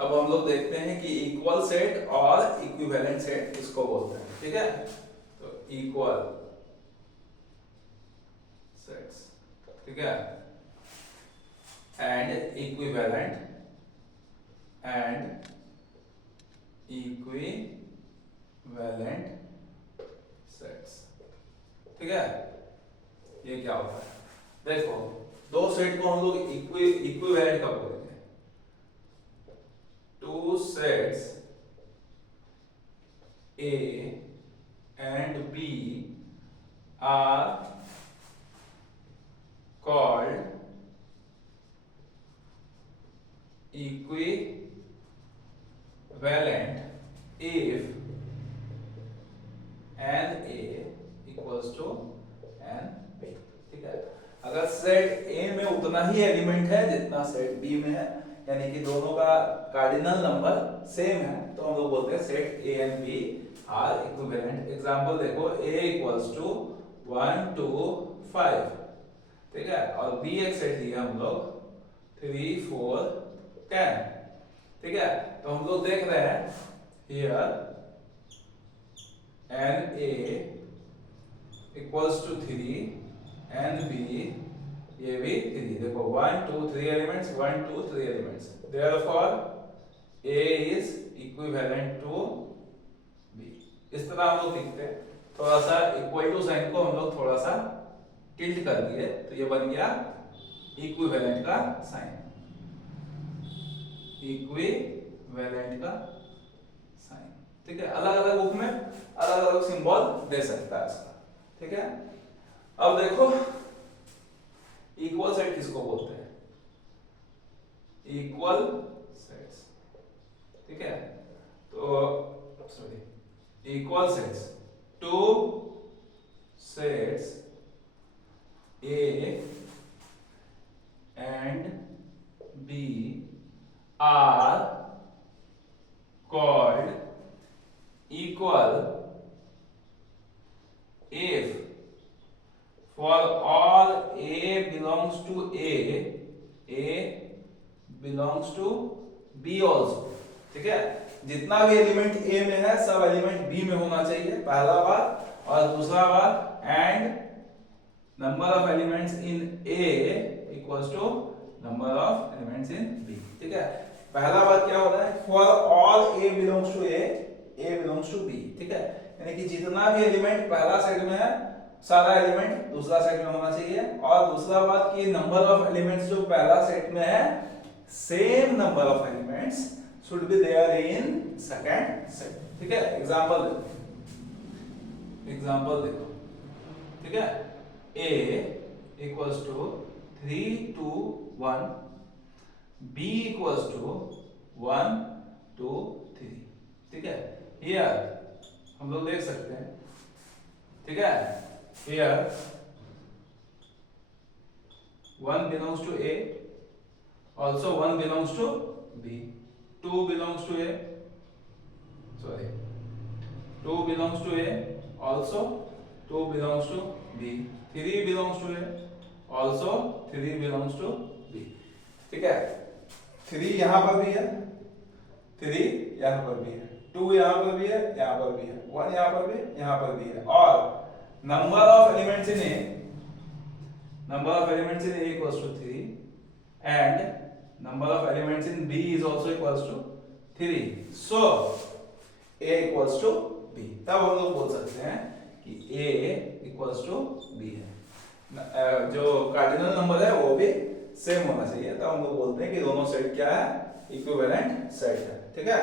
अब हम लोग देखते हैं कि इक्वल सेट और इक्विवेलेंट सेट किसको बोलते हैं। ठीक है, तो इक्वल सेट्स, ठीक है, एंड इक्विवेलेंट सेट्स। ठीक है, ये क्या होता है? देखो, दो सेट को हम लोग इक्विवेलेंट कब बोलेंगे? Two sets A and B are called equivalent if n A equals to n B। ठीक है, अगर सेट A में उतना ही एलिमेंट है जितना सेट B में है, यानी कि दोनों का कार्डिनल नंबर सेम है, तो हम लोग बोलते हैं set A and B are equivalent. Example देखो, A इक्वल्स टू 1 2 5, ठीक है, और B एक सेट लिया हम लोग 3 4 10। ठीक है, तो हम लोग देख रहे हैं here n A equals to 3 n B, ये भी 3। देखो 1 2 3 elements, 1 2 3 elements, therefore A is equivalent to B। इस तरह हम लोग लिखते हैं। थोड़ा सा इक्वल टू साइन को हम लोग थोड़ा सा टिल्ट कर दिए, तो ये बन गया इक्विवेलेंट का साइन, इक्विवेलेंट का साइन। ठीक है, अलग अलग बुक में अलग अलग सिंबल दे सकता है इसका। ठीक है, अब देखो इक्वल सेट किसको बोलते हैं? Equal sets. ठीक है, तो sorry, equal sets, two sets A and B are called equal if for all A belongs to A belongs to B also। ठीक है, जितना भी एलिमेंट A में है सब एलिमेंट B में होना चाहिए, पहला बात। और दूसरा बात, and number of elements in A equals to number of elements in B। ठीक है, पहला बात क्या होता है? For all A belongs to A belongs to B। ठीक है, यानी कि जितना भी एलिमेंट पहला सेट में है सारा एलिमेंट दूसरा सेट में होना चाहिए। और दूसरा बात कि नंबर ऑफ एलिमेंट्स जो पहला सेट में है same number of elements should be there in second set. ठीक है, एग्जांपल देखो। ठीक है, A equals to 3 2 1, B equals to 1 2 3। ठीक है, here हम लोग देख सकते हैं। ठीक है, here 1 belongs to A, also 1 belongs to B, 2 belongs to A, sorry, 2 belongs to A, also 2 belongs to B, 3 belongs to A, also 3 belongs to B। ठीक है, 3 यहां पर भी है, 3 यहां पर भी है, 2 यहां पर भी है, यहां पर भी है, 1 यहां पर भी, यहां पर भी है। और number of elements in A equals to 3 and number of elements in B is also equals to 3, so A equals to B। तब हम लोग बोल सकते हैं कि A इक्वल्स टू B है। जो कार्डिनल नंबर है वो भी सेम होना चाहिए, तो हम लोग बोलते हैं कि दोनों सेट क्या है? इक्विवेलेंट सेट है। ठीक है।